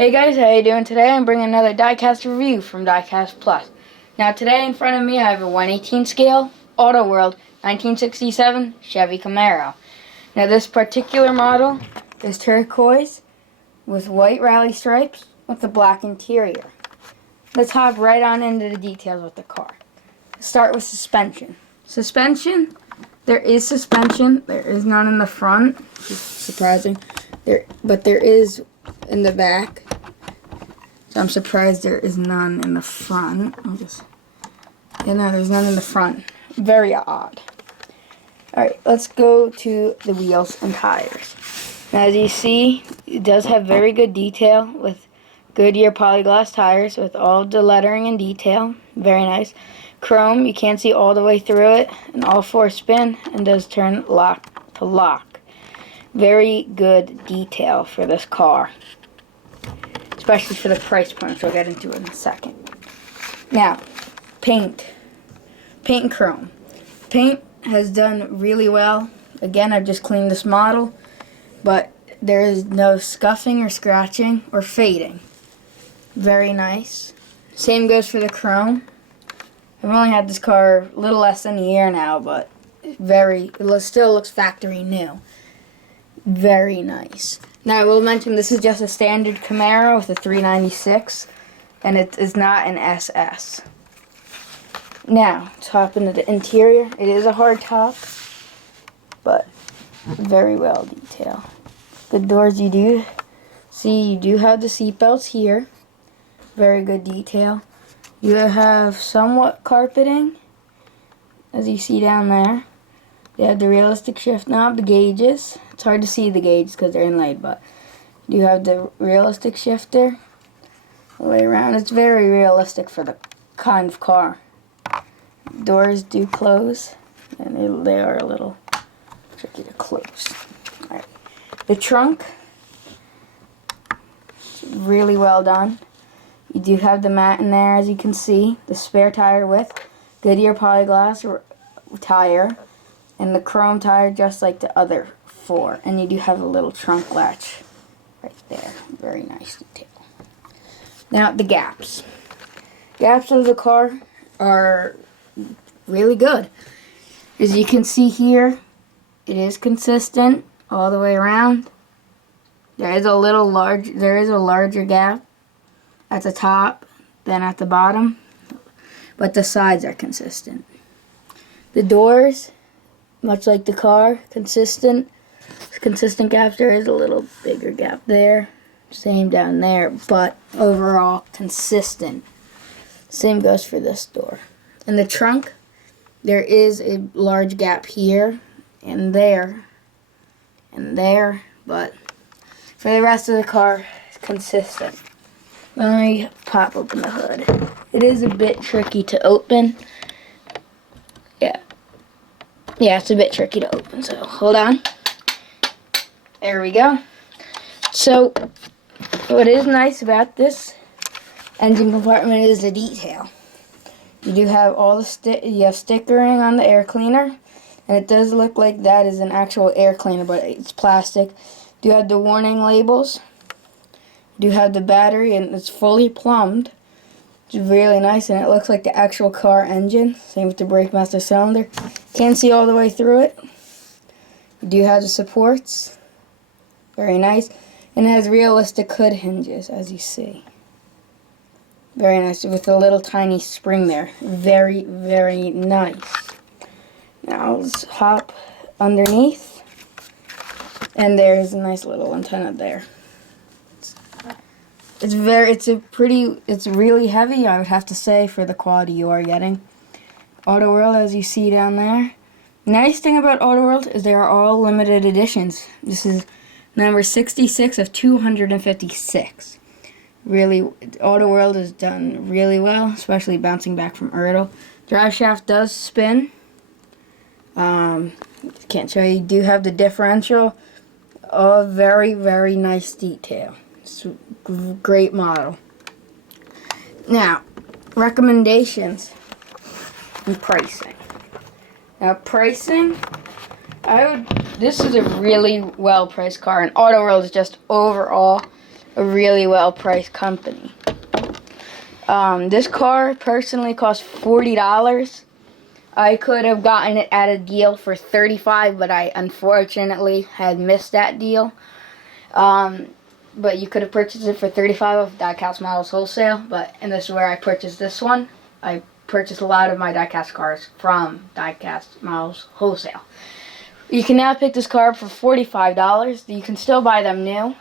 Hey guys, how you doing today? I'm bringing another Diecast review from Diecast Plus. Now today in front of me I have a 1/18 scale Autoworld 1967 Chevy Camaro. Now this particular model is turquoise with white rally stripes with a black interior. Let's hop right on into the details with the car. Let's start with suspension. Suspension, there is suspension. There is none in the front, which is surprising. But there is in the back. So I'm surprised there is none in the front. There's none in the front. Very odd. Alright, let's go to the wheels and tires. Now as you see, it does have very good detail with Goodyear polyglass tires with all the lettering and detail. Very nice. Chrome, you can't see all the way through it, and all four spin and does turn lock to lock. Very good detail for this car, especially for the price point, which we'll get into in a second. Now, paint and chrome. Paint has done really well. Again, I've just cleaned this model, but there is no scuffing or scratching or fading. Very nice. Same goes for the chrome. I've only had this car a little less than a year now, but it still looks factory new. Very nice. Now I will mention this is just a standard Camaro with a 396, and it is not an SS. Now, let's hop into the interior. It is a hard top, but very well detailed. The doors, you do see, you do have the seat belts here. Very good detail. You have somewhat carpeting, as you see down there. They have the realistic shift knob, the gauges. It's hard to see the gauges because they're inlaid, but you have the realistic shifter all the way around. It's very realistic for the kind of car. Doors do close, and they are a little tricky to close. Alright. The trunk, it's really well done. You do have the mat in there, as you can see. The spare tire width, Goodyear polyglass tire, and the chrome tire just like the other four. And you do have a little trunk latch right there. Very nice detail. Now the gaps. Gaps of the car are really good. As you can see here, it is consistent all the way around. There is a larger gap at the top than at the bottom, but the sides are consistent. The doors, much like the car, consistent gaps. There is a little bigger gap there, same down there, but overall consistent. Same goes for this door. In the trunk, there is a large gap here and there, but for the rest of the car, it's consistent. Let me pop open the hood. It is a bit tricky to open. Yeah, it's a bit tricky to open, so hold on. There we go. So, what is nice about this engine compartment is the detail. You do have all the you have stickering on the air cleaner, and it does look like that is an actual air cleaner, but it's plastic. You have the warning labels. You do have the battery, and it's fully plumbed. It's really nice, and it looks like the actual car engine. Same with the brake master cylinder. Can't see all the way through it. You do have the supports. Very nice. And it has realistic hood hinges, as you see. Very nice, with a little tiny spring there. Very, very nice. Now let's hop underneath. And there's a nice little antenna there. It's really heavy, I would have to say, for the quality you are getting. Autoworld, as you see down there. Nice thing about Autoworld is they are all limited editions. This is number 66 of 256. Really, Autoworld has done really well, especially bouncing back from Ertl. Drive shaft does spin. Can't show you. You do have the differential. Oh, very, very nice detail. It's a great model. Now, recommendations and pricing. Now, pricing, this is a really well-priced car, and Autoworld is just overall a really well-priced company. This car personally cost $40. I could have gotten it at a deal for $35, but I unfortunately had missed that deal. But you could have purchased it for $35 off Diecast Models Wholesale. And this is where I purchased this one. I purchased a lot of my Diecast cars from Diecast Models Wholesale. You can now pick this car up for $45. You can still buy them new. I'm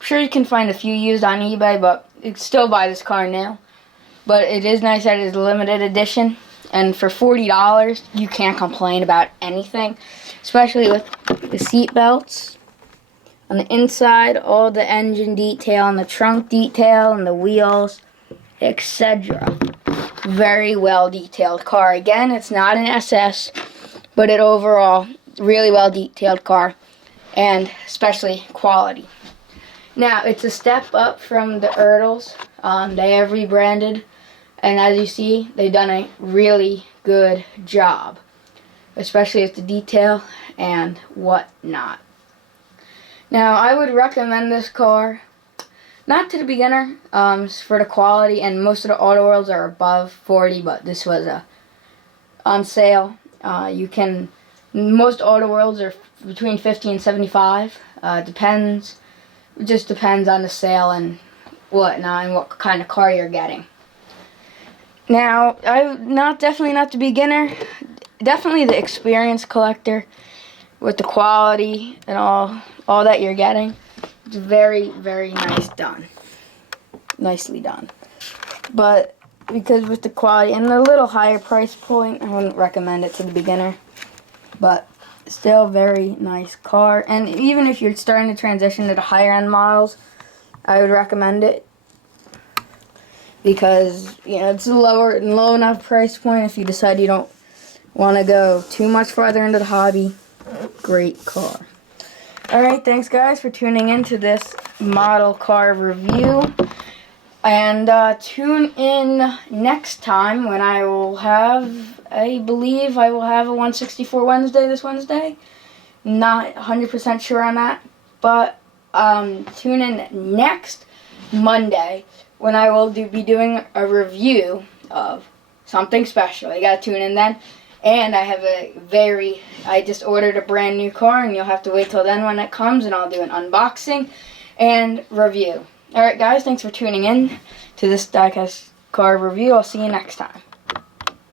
sure you can find a few used on eBay, but you can still buy this car new. But it is nice that it is a limited edition. And for $40, you can't complain about anything, especially with the seat belts. On the inside, all the engine detail and the trunk detail and the wheels, etc. Very well detailed car. Again, it's not an SS, but it overall really well detailed car, and especially quality. Now, it's a step up from the Ertls. They have rebranded. And as you see, they've done a really good job, especially with the detail and whatnot. Now, I would recommend this car, not to the beginner, for the quality, and most of the Autoworlds are above $40, but this was on sale. Most Autoworlds are between $50 and $75. It just depends on the sale and whatnot, and what kind of car you're getting. Now, definitely not the beginner, definitely the experienced collector with the quality and all that you're getting. It's very, very nicely done. But because with the quality and a little higher price point, I wouldn't recommend it to the beginner. But still very nice car. And even if you're starting to transition to the higher end models, I would recommend it. Because, it's a low enough price point if you decide you don't want to go too much farther into the hobby. Great car. Alright, thanks guys for tuning in to this model car review. And tune in next time when I believe I will have a 164 Wednesday this Wednesday. Not 100% sure on that. But tune in next Monday when I will be doing a review of something special. You gotta tune in then. And I just ordered a brand new car, and you'll have to wait till then when it comes, and I'll do an unboxing and review. Alright guys, thanks for tuning in to this Diecast car review. I'll see you next time.